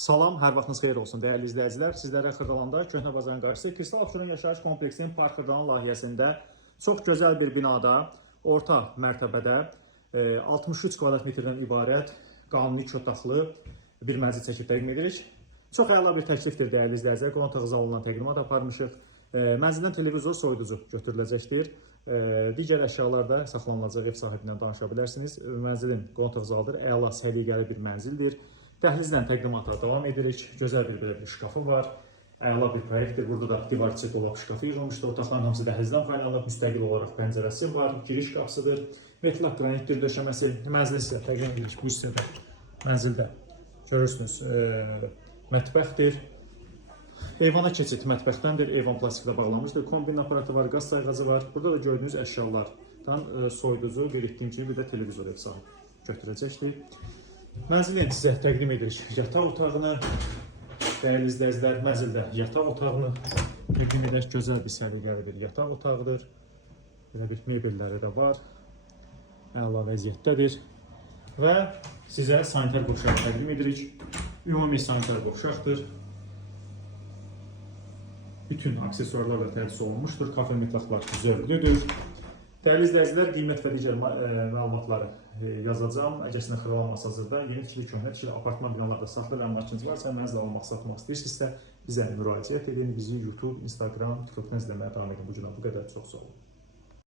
Salam, hər vaxtınız xeyir olsun dəyərli izləyicilər. Sizlərə Xırdalanda Köhnə Bazarın qarşısı Kristal Abşeron Yaşayış Kompleksinin Park Xırdalan layihəsində çox gözəl bir binada, orta mərtəbədə 63 kvadrat metrdən ibarət qanuni 2 otaqlı bir mənzil çəkib təqdim edirik. Çox əla bir təklifdir dəyərli izləyicilər. Qonaq zalından təqdimat aparmışıq. Mənzildən televizor, soyuducu götürüləcəkdir. Digər əşyalar da saxlanılacaq, ev sahibindən danışa bilərsiniz. Mənzilin qonaq zalıdır, əla səliqəli bir mənzildir. Dəhlizlə təqdimata davam edirik. Gözəl bir şkafı var. Əla bir proyektdir. Burada da divarçı dolab şkafı yığılmışdır. Otaqların hamısı dəhlizdən faydalanıb. Müstəqil olaraq pəncərəsi var. Giriş qapısıdır. Metal qranitdir döşəməsi. Mənzili sizə təqdim edirik. Bu hissədə mənzildə görürsünüz mətbəxdir. Eyvana keçid mətbəxdəndir. Eyvan plastiklə bağlanmışdır. Kombin aparatı var, qaz sayğacı var. Burada da gördüyünüz əşyalardan soyuducu, belirtdiyim kimi bir də televizor ev sahibi götürəcəkdir. Mənzilin sizə təqdim edirik yataq otağını. Dəyərli izləyicilər, mənzildə yataq otağını təqdim edək. Gözəl bir səliqəli bir yataq otağıdır. Belə bir mebelləri də var. Əla vəziyyətdədir. Və sizə sanitar qovşağı təqdim edirik. Ümumi sanitar qovşaqdır. Bütün aksesuarlarla təchiz olunmuşdur. Kafe metlaqlar zövqlüdür. Dəyərli izləyicilər, qiymət və digər məlumatları yazacağım. Əgər xırdalanması hazırda yeni tikili, köhnə tikili apartman binalarda saxlı və əmlakınız varsa, mənzil almaq, satmaq istəyirsinizsə bizə müraciət edin. Bizi YouTube, Instagram, TikTokdan izləməyə davam edin. Bu günə bu qədər. Çox sağ olun.